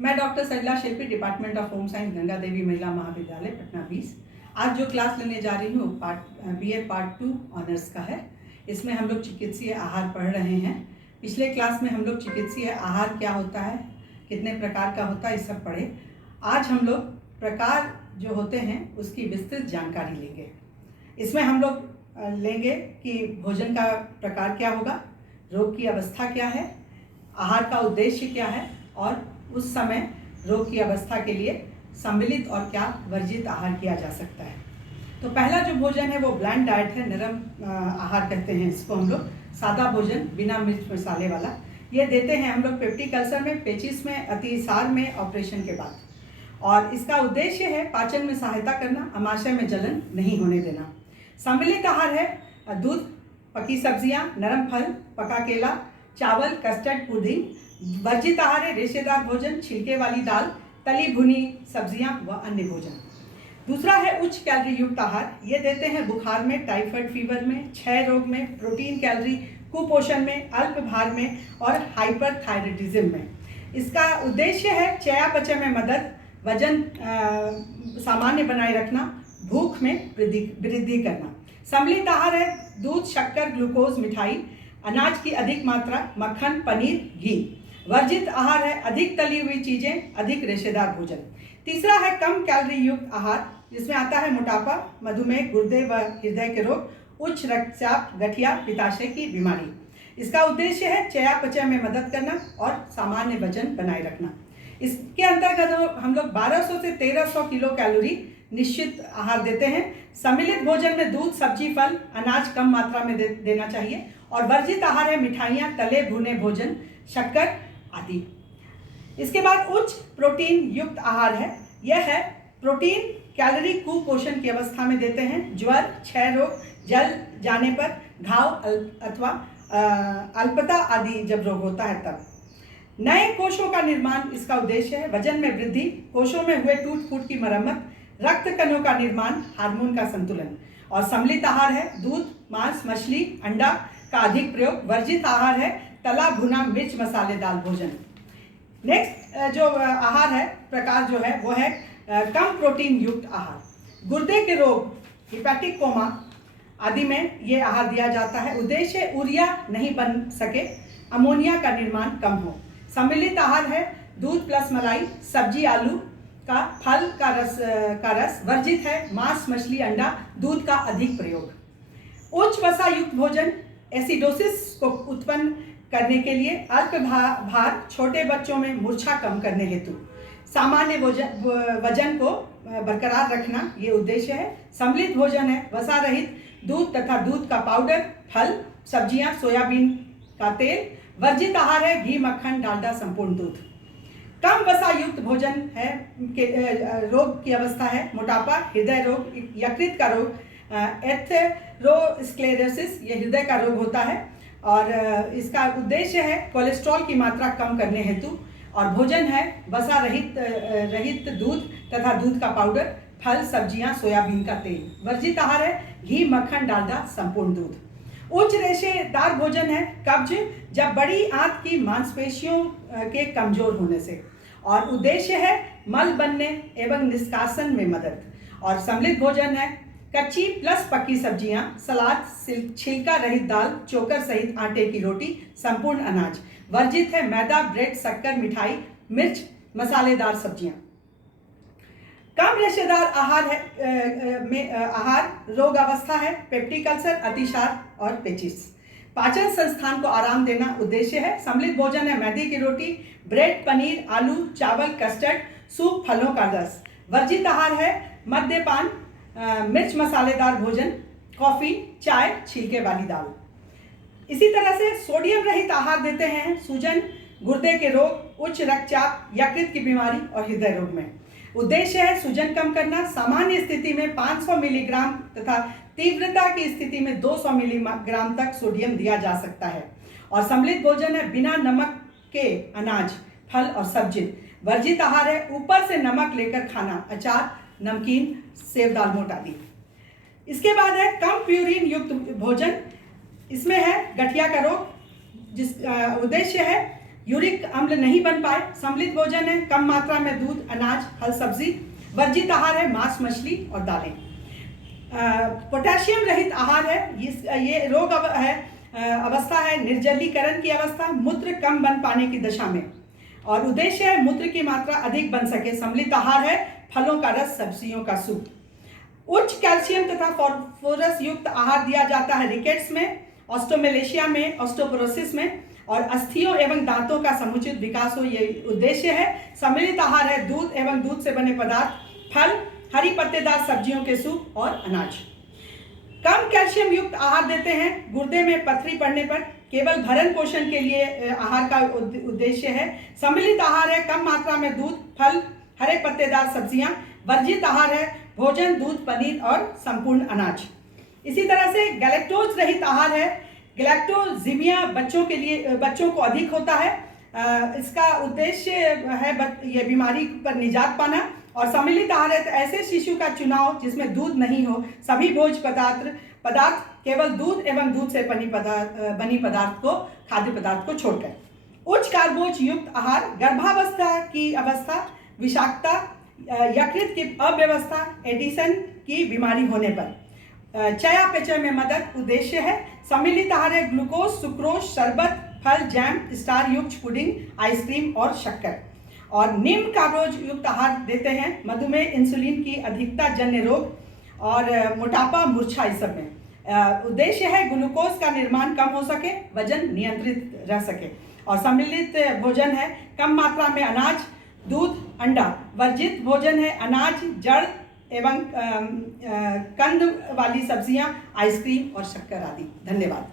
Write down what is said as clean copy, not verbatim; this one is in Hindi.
मैं doctor Sajla Shilpi, department of home science, Ganga Devi Mahila Mahavidyalaya, Patna 20। आज जो क्लास लेने जा रही हूँ BA पार्ट 2 ऑनर्स का है। इसमें हम लोग चिकित्सीय आहार पढ़ रहे हैं। पिछले क्लास में हम लोग चिकित्सीय आहार क्या होता है, कितने प्रकार का होता है, ये सब पढ़े। आज हम लोग प्रकार जो होते हैं उसकी विस्तृत जानकारी लेंगे। इसमें हम लोग लेंगे कि भोजन का प्रकार क्या होगा, रोग की अवस्था क्या है, आहार का उद्देश्य क्या है और उस समय रोग की अवस्था के लिए सम्मिलित और क्या वर्जित आहार किया जा सकता है। तो पहला जो भोजन है वो ब्लैंड डाइट है, नरम आहार कहते हैं इसको हम लोग। सादा भोजन बिना मिर्च मसाले वाला, ये देते हैं हम लोग पेप्टिक अल्सर में, पेचिस में, अतिसार में, ऑपरेशन के बाद। और इसका उद्देश्य है पाचन में सहायता करना, आमाशय में जलन नहीं होने देना। सम्मिलित आहार है दूध, पकी सब्जियां, नरम फल, पका केला, चावल, कस्टर्ड, पुडिंग। वर्जित आहार है रेशेदार भोजन, छिलके वाली दाल, तली भुनी सब्जियां व अन्य भोजन। दूसरा है उच्च कैलोरी युक्त आहार, ये देते हैं बुखार में, टाइफाइड फीवर में, क्षय रोग में, प्रोटीन कैलोरी, कुपोषण में, अल्प भार में और हाइपरथायराइडिज्म में। इसका उद्देश्य है चयापचय में मदद, वजन सामान्य बनाए रखना, भूख में वृद्धि करना। सम्मिलित आहार है दूध, शक्कर, ग्लूकोज, मिठाई, अनाज की अधिक मात्रा, मक्खन, पनीर, घी। वर्जित आहार है अधिक तली हुई चीजें, अधिक रेशेदार भोजन। तीसरा है कम कैलोरी युक्त आहार, जिसमें आता है मोटापा, मधुमेह, गुर्दे व हृदय के रोग, उच्च रक्तचाप, गठिया, पित्ताशय की बीमारी। इसका उद्देश्य है चयापचय में मदद करना और सामान्य वजन बनाए रखना। इसके अंतर्गत हम लोग 1200 से 1300 किलो कैलोरी निश्चित आहार देते हैं। सम्मिलित भोजन में दूध, सब्जी, फल, अनाज कम मात्रा में देना चाहिए। और वर्जित आहार है मिठाइयाँ, तले भुने भोजन, शक्कर आदि। इसके बाद उच्च प्रोटीन युक्त आहार है, यह है प्रोटीन कैलोरी कुपोषण की अवस्था में देते हैं। ज्वर, क्षय रोग, जल जाने पर, घाव अथवा अल्पता आदि जब रोग होता है तब। नए कोशों का निर्माण इसका उद्देश्य है। वजन में वृद्धि, कोशों में हुए टूट फूट की मरम्मत, रक्त कणों का निर्माण, हार्मोन का संतुलन। और सम्मिलित आहार है दूध, मांस, मछली, अंडा का अधिक प्रयोग। वर्जित आहार है तला भुना मिर्च मसालेदार भोजन। नेक्स्ट जो आहार है, प्रकार जो है वो है कम प्रोटीन युक्त आहार। गुर्दे के रोग, हिपैटिक कोमा आदि में ये आहार दिया जाता है। उद्देश्य यूरिया नहीं बन सके, अमोनिया का निर्माण कम हो। सम्मिलित आहार है दूध प्लस मलाई, सब्जी, आलू का, फल का रस। वर्जित है मांस, मछली, अंडा, दूध का अधिक प्रयोग। उच्च वसा युक्त भोजन, एसिडोसिस को उत्पन्न करने के लिए, अल्प भार, छोटे बच्चों में मूर्छा कम करने हेतु, सामान्य वजन को बरकरार रखना, ये उद्देश्य है। सम्मिलित भोजन है वसा रहित दूध तथा दूध का पाउडर, फल, सब्जियां, सोयाबीन का तेल। वर्जित आहार है घी, मक्खन, डालडा, संपूर्ण दूध। कम वसा युक्त भोजन है रोग की अवस्था है मोटापा, हृदय रोग, यकृत का रोग, एथेरोस्क्लेरोसिस, ये हृदय का रोग होता है। और इसका उद्देश्य है कोलेस्ट्रॉल की मात्रा कम करने हेतु। और भोजन है वसा रहित दूध तथा दूध का पाउडर, फल, सब्जियां, सोयाबीन का तेल। वर्जित आहार है घी, मक्खन, डालडा, संपूर्ण दूध। उच्च रेशेदार भोजन है कब्ज, जब बड़ी आंत की मांसपेशियों के कमजोर होने से। और उद्देश्य है मल बनने एवं निष्कासन में मदद। और सम्मिलित भोजन है कच्ची प्लस पकी सब्जियां, सलाद, छिलका रहित दाल, चोकर सहित आटे की रोटी, संपूर्ण अनाज। वर्जित है मैदा, ब्रेड, शक्कर, मिठाई, मिर्च मसालेदार सब्जियां। कम रेशेदार आहार है आहार रोग अवस्था है पेप्टिक अल्सर, अतिसार और पेचिस। पाचन संस्थान को आराम देना उद्देश्य है। सम्मिलित भोजन है मैदे की रोटी, ब्रेड, पनीर, आलू, चावल, कस्टर्ड, सूप, फलों का रस। वर्जित आहार है मद्यपान, मिर्च मसालेदार भोजन, कॉफी, चाय, छिलके वाली दाल। इसी तरह से सोडियम रहित आहार देते हैं सूजन, गुर्दे के रोग, उच्च रक्तचाप, यकृत की बीमारी और हृदय रोग में। उद्देश्य है सूजन कम करना, सामान्य स्थिति में 500 मिलीग्राम तथा तीव्रता की स्थिति में 200 मिलीग्राम तक सोडियम दिया जा सकता है। और सम्मिलित भोजन है बिना नमक के अनाज, फल और सब्जी। वर्जित आहार है ऊपर से नमक लेकर खाना, अचार, नमकीन, सेव, दालमोट आदि। इसके बाद है कम प्यूरिन युक्त भोजन, इसमें है गठिया का रोग, जिस उद्देश्य है यूरिक अम्ल नहीं बन पाए, सम्मिलित भोजन है कम मात्रा में दूध, अनाज, फल, सब्जी। वर्जित आहार है मांस, मछली और दालें। पोटेशियम रहित आहार है, ये रोग अवस्था है निर्जलीकरण की अवस्था, मूत्र कम बन पाने की दशा में, और उद्देश्य है मूत्र की मात्रा अधिक बन सके। सम्मिलित आहार है फलों का रस, सब्जियों का सूप। उच्च कैल्शियम तथा फॉस्फोरस युक्त आहार दिया जाता है रिकेट्स में, ऑस्टोमेलेशिया में, ऑस्टोपोरोसिस में, और अस्थियों एवं दांतों का समुचित विकास हो, ये उद्देश्य है। सम्मिलित आहार है दूध एवं दूध से बने पदार्थ, फल, हरी पत्तेदार सब्जियों के सूप और अनाज। कम कैल्शियम युक्त आहार देते हैं गुर्दे में पथरी पड़ने पर, केवल भरण पोषण के लिए आहार का उद्देश्य है। सम्मिलित आहार है कम मात्रा में दूध, फल, हरे पत्तेदार सब्जियां। वर्जित आहार है भोजन, दूध, पनीर और संपूर्ण अनाज। इसी तरह से गैलेक्टोज रहित आहार है। गैलेक्टोजीमिया बच्चों को अधिक होता है, इसका उद्देश्य है यह बीमारी पर निजात पाना। और सम्मिलित आहार है तो ऐसे शिशु का चुनाव जिसमें दूध नहीं हो, सभी भोज्य पदार्थ केवल दूध एवं दूध से बनी पदार्थ को, खाद्य पदार्थ को छोड़कर। उच्च कार्बोज युक्त आहार गर्भावस्था की अवस्था, विषाक्तता, यकृत की अव्यवस्था, एडिसन की बीमारी होने पर, चयापचय में मदद उद्देश्य है। सम्मिलित आहार है ग्लूकोज, सुक्रोज, शरबत, फल, जैम, स्टार युक्त पुडिंग, आइसक्रीम और शक्कर। और निम्न कार्बोज युक्त आहार देते हैं मधुमेह, इंसुलिन की अधिकता जन्य रोग और मोटापा, मूर्छा, इस सब में। उद्देश्य है ग्लूकोज का निर्माण कम हो सके, वजन नियंत्रित रह सके। और सम्मिलित भोजन है कम मात्रा में अनाज, दूध, अंडा। वर्जित भोजन है अनाज, जड़ एवं कंद वाली सब्जियां, आइसक्रीम और शक्कर आदि। धन्यवाद।